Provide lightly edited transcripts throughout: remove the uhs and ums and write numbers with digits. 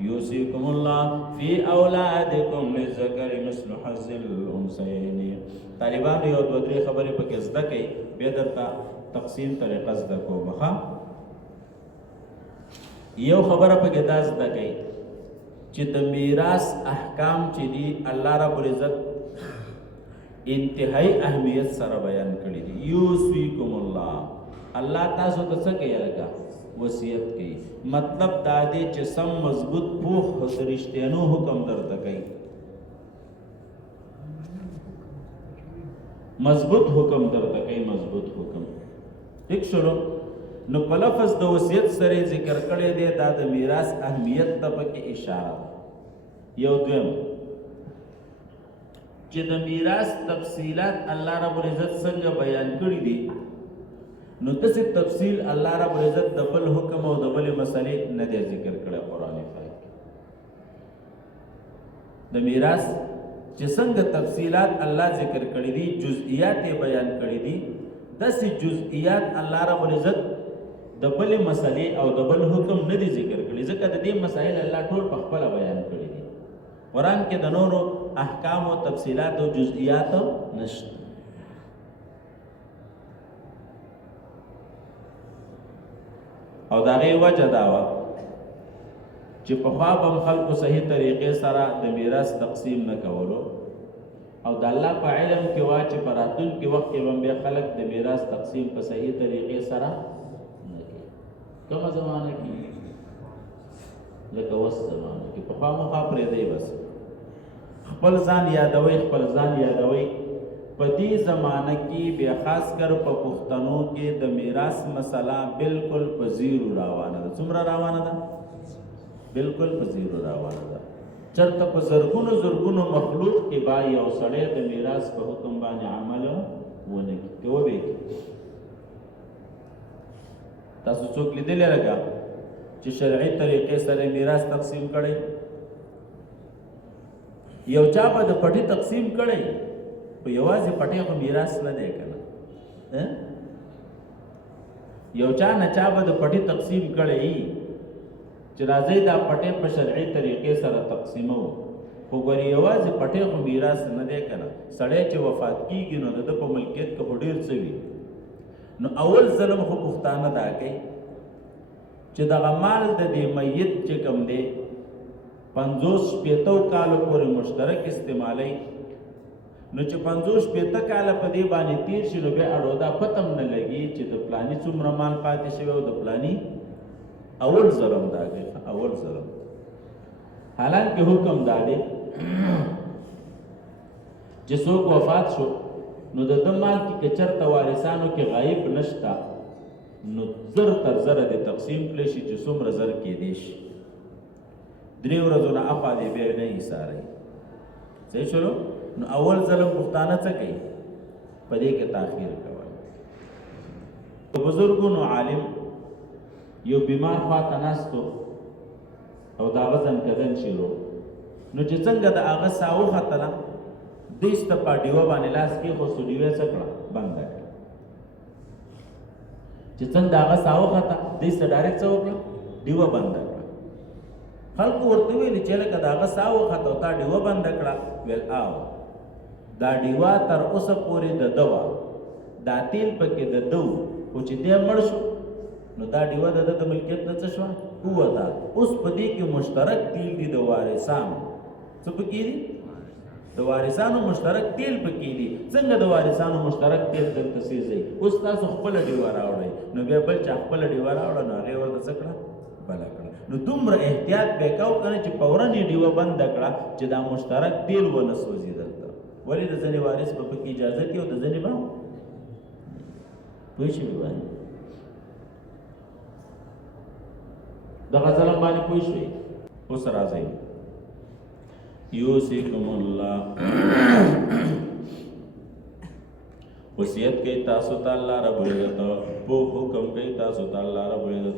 یوصیکم الله فی اولادکم للذکر مثل حظ الانثیین. طالبان یو دو درې خبرې پکې زده کوي، بیا درته تقسیم طریقه زده کوم. یو خبره پکې دا زده کوي چې د میراث احکام چې دي الله رب العزت انتهایی اهمیت سره بیان کړی دي. یوصیکم الله، الله تاسو ته څه کوي؟ لکه وصیت کوي. مطلب دا دی چې سم مضبوط پوخ د رښتینو حکم درته کوي، مضبوط حکم درته کوي، مضبوط حکم. ٹھیک شلو؟ نو په لفظ د وصیت سره ذکر کړی دی، دا د میراث اهمیت ته پکې اشاره ده. یو دویم چې د میراث تفصیلات الله رب العزت څنګه بیان کړي دي، نو داسې تفصیل الله رب العزت د بل حکم او د بل مسلې نه دی ذکر کړی قرآن پاک. د میراث چې څنګه تفصیلات الله ذکر کړي دي، جزئیات بیان کړي دي، داسې جزئیات الله رب العزت د بل مسلې او د بل حکم نه دی ذکر کړي، ځکه د دې مسائل الله ټول په خپل بیان کړي دي. قرآن کې د نورو احکام او تفصیلات او جزئیات نشته. او دا غي وجه دا و چې په خوا به خلکو صحیح طریقې سره د میراث تقسیم نه کولو، او د الله په علم کې وا چې په راتلونکي وخت کې به خلک د میراث تقسیم په صحیح طریقې سره نه کوي. کومه زمانه کې لکه اوس زمانه کې په خوا مخا پرېږدئ، بس خپل ځان یادوي، خپل ځان یادوي. په دې زمانه کې بیا خاص کر په پښتنو کې د میراث مسله بالکل په زیرو روانه ده. څومره روانه ده؟ بالکل په زیرو روانه ده. چرته په زرګونو زرګونو مخلوق کې با یو سړی د میراث په حکم باندې عمل ونه کړي. وبې تاسو څوک لیدلی لکه چې شرعي طریقې سره میراث تقسیم کړي؟ یو چا به د پټي تقسیم کړي، په یوازې پټي خو میراث نه دی کنه. یو چا نه چا به د پټي تقسیم کړي چې راځي دا پټي په شرعي طریقې سره تقسیمو، خو ګورې یوازې پټي خو میراث نه دی کنه. سړی چې وفات کیږي نو د په ملکیت کې خو ډېر څه وي. نو اول ظلم خو پښتانه دا کوي چې دغه مال د دې میت چې کوم دی 50-50 کالو پورې مشترک استعمالی، نو چې 50-50 کاله په دې باندې تیر شي نو بیا اړو دا پتم نه لګي چې د پلاني څومره مال پاتې شوی او د پلاني. اول ظلم دا دی، اول ظلم. حالانکه حکم دا دی چې څوک وفات شو نو د ده مال کې که چېرته وارثانو کې غایب نشته نو زر تر زره دې تقسیم کړی شي چې څومره زر کېدی شي. 3 ورځو نه اخوا دې بیا نه ایساروي. صحیح شولو؟ نو اول ظلم پښتانه څه کوي؟ په دې کې تاخیر کوي. بزرګونو عالم یو بیمار خواته ناستو او د هغه ځنکدن شروع، نو چې څنګه د هغه ساه وختله دوی سته په ډیوه باندې لاس کېښوستو، ډیوه څه کړه؟ بنده کړه. چې څنګه د هغه ساه وخته دوی سته ډایرکټ څه وکړه؟ ډیوه بنده کړه. خلکو ورته ویلي چې لکه د هغه ساه وخته او تا ډیوه بنده کړه. ویل آو دا ډیوه تر اوسه پورې د ده وه، دا تیل پکې د ده و، خو چې دی مړ شو نو دا ډیوه د ده د ملکیت نه څه شوه؟ ووته. اوس په دې کې مشترک تیل دي د وارثانو. څه پکې دي؟ د وارثانو مشترک تیل پکې دي. څنګه د وارثانو مشترک تیل دلته سیځئ؟ اوس تاسو خپله ډیوه راوړئ، نو بیا بل چا خپله ډیوه راوړه نو هغې ورته څه کړه؟ بله کړه. نو دومره احتیاط به یې کوو که نه چې فورا یې ډیوه بنده کړه چې دا مشترک تیل ونه سوځي دلته. ولې د ځینې وارث به پکې اجازه کړي او د ځینې به پوه شوي باندې دغه ظلم باندې پوه شوي. اوس راځئ یوصیکم الله وصیت کوي تاسو ته الله رب العزت، په حکم کوي تاسو ته الله رب العزت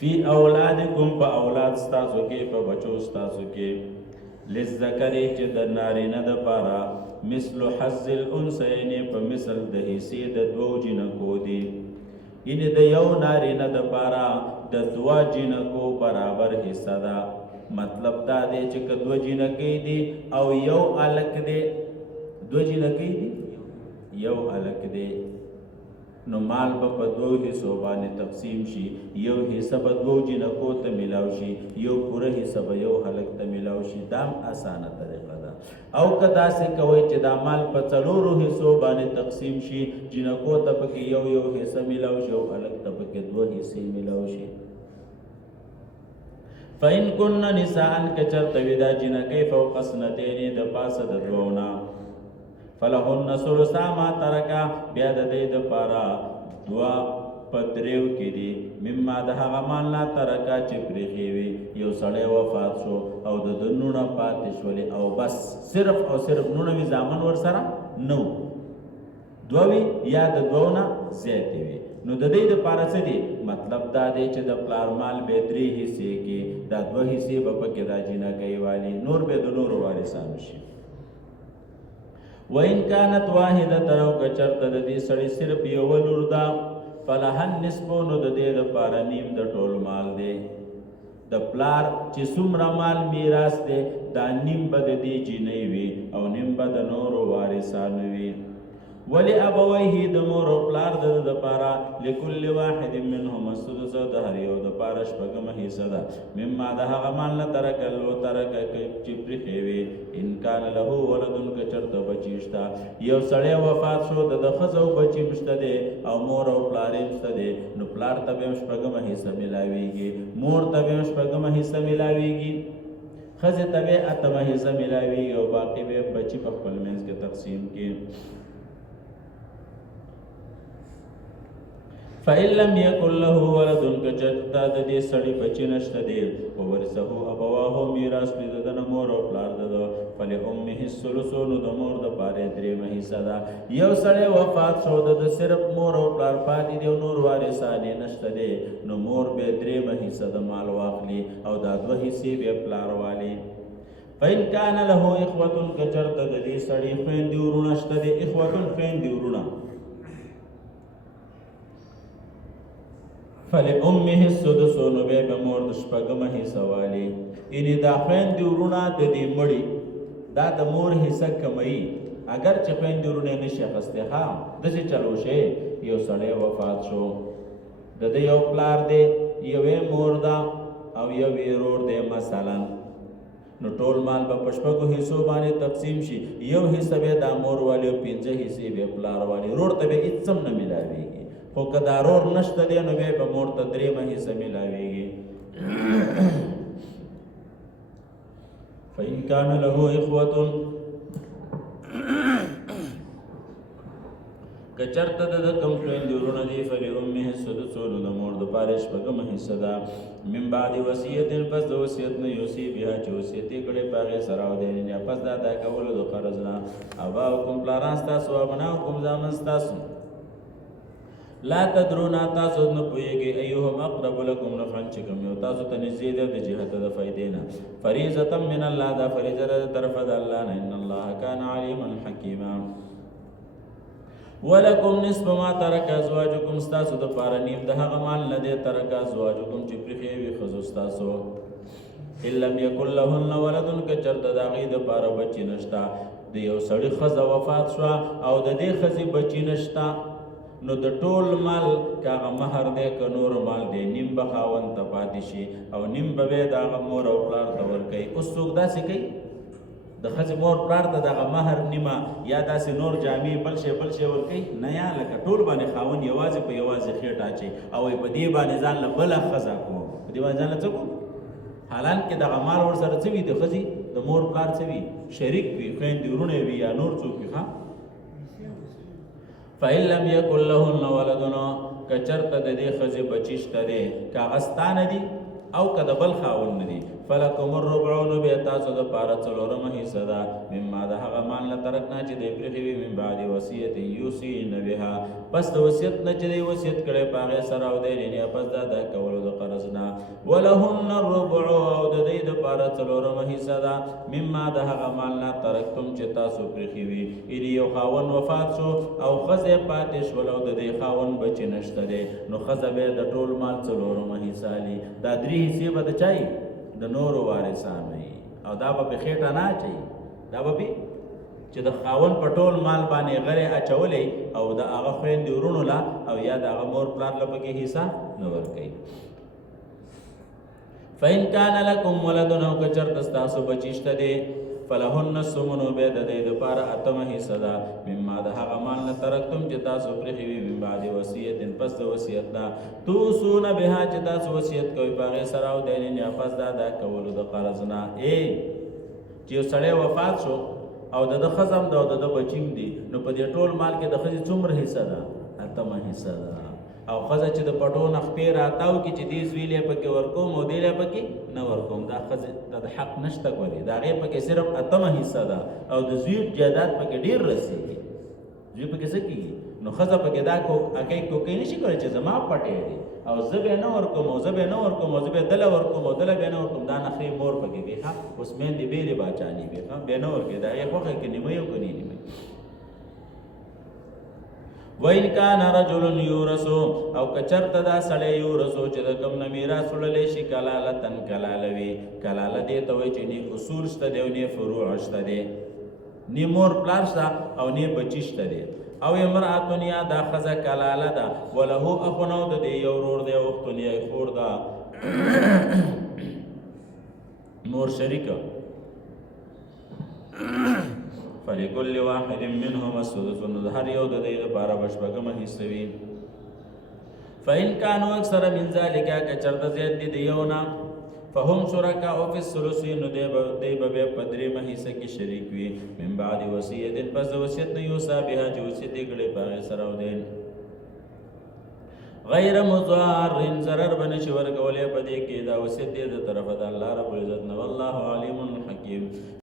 فی اولادکم په اولاد ستاسو کې، په بچو ستاسو کې، للذکر چې د نارینه دپاره مثل حظ الانثیین په مثل د حصې د 2 جنکو دي. یعنې د یو نارینه دپاره د دوه جنکو برابر حصہ ده. مطلب دا دی چې که دوه جنکۍ دي او یو الک دی، دوه جنکۍ دي یو الک دی، نو مال به په دوه حصو باندې تقسیم شي. یو حصہ به دوه جنکو ته میلاو شي، یو پوره حصہ به یو هلک ته میلاو شي. دا اسانه طریقه ده. او که داسې کوئ چې دا مال په څلورو حصو باندې تقسیم شي، جنکو ته پکې یو یو حصہ میلاو شي او هلک ته پکې دوه حصې میلاو شي. فإن كن نساء کچرته وي دا جنکۍ فوق اثنتین د پاسه د دوونه، فلهن ثلثا ما ترکا بیا د دې دپاره دوه په دریو کې دي مما د هغه مال نه ترکا چې پرېښې وي. یو سړی وفات شو او د ده نونه پاتې شولې او بس صرف او صرف نونه وي، زامن ورسره نه و، دوه وي یا د دوو نه زیاتې وي. نو د دې دپاره څه دي؟ مطلب دا دی چې د پلار مال به درې حصې کې دا دوه حصې به پکې دا جنکۍ والي، نور به د نورو وارثانو شي. وإن كانت واحدة او کچرته د دې سړي صرف یوه لور ده، فلها النصف نو د دې دپاره نیم د ټول مال دی. د پلار چې څومره مال میراث دی دا نیم به د دې جینۍ وي او نیم به د نورو وارثانو وي. ولی ابویه د مور او پلار د دپاره لکل واحد منهما السدس د هر یو دپاره شپږمه حصه ده مما د هغه مال نه ترکه چې پرېښې وي. ان کان له ولدن که چېرته بچي شته، یو سړی وفات شو د ښځه او بچي هم شته دی او مور او پلار یې هم شته دی، نو پلار ته به هم شپږمه حصه میلاویږي، مور ته به هم شپږمه حصه میلاویږي، ښځې ته به اتمه حصه میلاویږي او باقي به بچي په خپل منځ کې تقسیم کړي. فإن لم يكن له ولد کچرته د دې سړي بچي نشته دی، وورثه ابواه میراث پرې د ده نه مور او پلار د ده، فلأمه الثلث نو د مور دپاره یې درېیمه حصه ده. یو سړی وفات شو د ده صرف مور او پلار پاتې دی او نور وارثان یې نشته دی، نو مور به درېیمه حصه د مال واخلي او دا دوه حصې به پلار والي. فإن كان له إخوة کچرته د دې سړي خویندې ورونه شته دی، إخوة خویندې ورونه، فلأمه السدس نو بیا به مور د شپږمه حصه والي. یعنې دا خویندې ورونه د دې مړي دا د مور حصه کموي، اگر چې خویندې ورونه یې نشي اخیستی. ها داسې چلو شی، یو سړی وفات شو د ده یو پلار دی، یوې مور ده او یو یې ورور دی مثلا، نو ټول مال به په شپږو حصو باندې تقسیم شي. یو حصه به دا مور والي او پنځه حصې به پلار والي، ورور ته به هېڅ هم نه میلاویږي. خو که دا رور نشته دی نو بیا به مور ته درېیمه حصه میلاویږي. فإن كان له إخوة که چېرته د ده کوم خویندې ورونه دي، فلأمه السدس نو د مور دپاره یې شپږمه حصه ده من بعد وصیت پس د وصیت نه یوصي بها چې وصیت یې کړی په هغې سره او دینه پس د ادا کولو د قرض نه. اباؤکم پلاران ستاسو، ابناؤکم زامن ستاسو، لا تدرونا تاسو نه پوهېږئ ایهم اقرب لکم نفعا چې کوم یو تاسو ته نږدې دی د جهته د فایدې نه. فریضة من الله دا فریضه ده د طرفه د الله نه. ان الله کان علیما حکیما. ولکم نصف ما ترک ازواجکم ستاسو دپاره نیم د هغه مال نه دی ترک ازواجکم چې پرېښې وي ښځو ستاسو. ان لم یکن لهن ولدن که چېرته د هغې دپاره بچي نشته، د یو سړي ښځه وفات شوه او د دې ښځې بچي نشته، نو د ټول مال که هغه مهر دی که نور مال دی نیم به خاوند ته پاتې شي او نیم به بیا د هغه مور او پلار ته ورکوي. اوس څوک داسې کوي د ښځې مور پلار ته دغه مهر نیمه یا داسې نور جامې بل شی ورکوي؟ نه، یا لکه ټول باندې خاوند یوازې په یوازې خېټه اچوي او په دې باندې ځان له بله ښځه کوم، په دې باندې ځان له څه کوم؟ حالانکې دغه مال ورسره څه وي؟ د ښځې د مور پلار څه وي؟ شریک وي، خویندې ورونه وي یا نور څوک وي. فإن لم يكن لهن ولد که چېرته د دې ښځې بچي شته دی، که هغه ستا نه دي او که د بل خاوند نه دي فلکم الربع نو بیا تاسو دپاره څلورمه حصه ده مما د هغه مال نه ترکنا چې دی پرېښي وي من بعد وصیت یوصین بها پس د وصیت نه چې دی وصیت کړی په هغې سره او دی نه پس د ادا کولو د قرض نه ولهن الربع او د دوی دپاره څلورمه حصه ده مما د هغه مال نه ترکتم چې تاسو پرېښي وي یعنې یو خاوند وفات شو او ښځې پاتې شول او د دې خاوند بچې نشته دی نو ښځه به د ټول مال څلورمه حصه لي دا درې حصې به د چا د نورو وارثانو وي او دا به په خېټه نه اچوي دا به چې د خاوند په ټول مال باندې غرې اچولی او د هغه خویندې ورونو له او یا د هغه مور پلار له پکې حصه نه ورکوي فإن كان لكم ولد او که چېرته ستاسو بچي شته دی فلهن الثمن بیا د دې دپاره اتمه حصه ده مما د هغه مال نه ترکتم چې تاسو پرېښي وي من بعد وصیت پس د وصیت نه توصون بها چې تاسو وصیت کوئ په هغې سره او د یا پس د ادا کولو د قرض نه چې یو سړی وفات شو او د ده ښځه هم ده او د ده بچي هم دي نو په دې ټول مال کې د ښځې څومره حصه ده اتمه حصه ده او ښځه چې د پټو نه خپې راتاو کې چې دې زوی لی پکې ورکوم او دې لی پکې نه ورکوم دا ښځې ته د حق نشته ګورې د هغې پکې صرف اتمه حصه ده او د زوی جایداد پکې ډېر رسېږي زوی پکې څه کېږي نو ښځه پکې دا هګۍ کوکۍ نه شي کولی چې زما پټی دی او زه به یې نه ورکوم او زه به یې نه ورکوم او زه به یې دله ورکوم او دله به یې نه ورکوم دا نخرې مور پکې وي ښه اوس میندې بېلې باچانې وي ښه بیا نه ورکوي د هغې خوښه کې نیمۍ او که نه نیمۍ وَإِنْ كَانَ رَجُلٌ يُورَثُ او که چېرته دا سړی یورثو چې د کوم نه میراث وړلی شي کلالتن کلاله وي کلاله دې ته وایي چې نه اصول شته دی او نه فروع شته دی نه مور پلار شته او نه بچي شته دی او امرأتون یا دا ښځه کلاله ده وله اخون او د دې یو ورور دی او اختون یا خور ده نور شریکه فلکل واحد منهم السدس نو د هر یو د دې لپاره به شپږمه حصه وي فإن كانوا أكثر من ذلك که چېرته زیات دي د یو نه فهم شرکاء فی الثلث نو دی به بیا په درېیمه حصه کې شریک وي من بعد وصیت پس د وصیت نه یوصی بها چې وصیت یې کړی په هغې سره او دی غیر مضار ضرر به نشي ورکولی په دې کې دا وصیت دی د طرفه د الله رب العزت نه والله علیم حکیم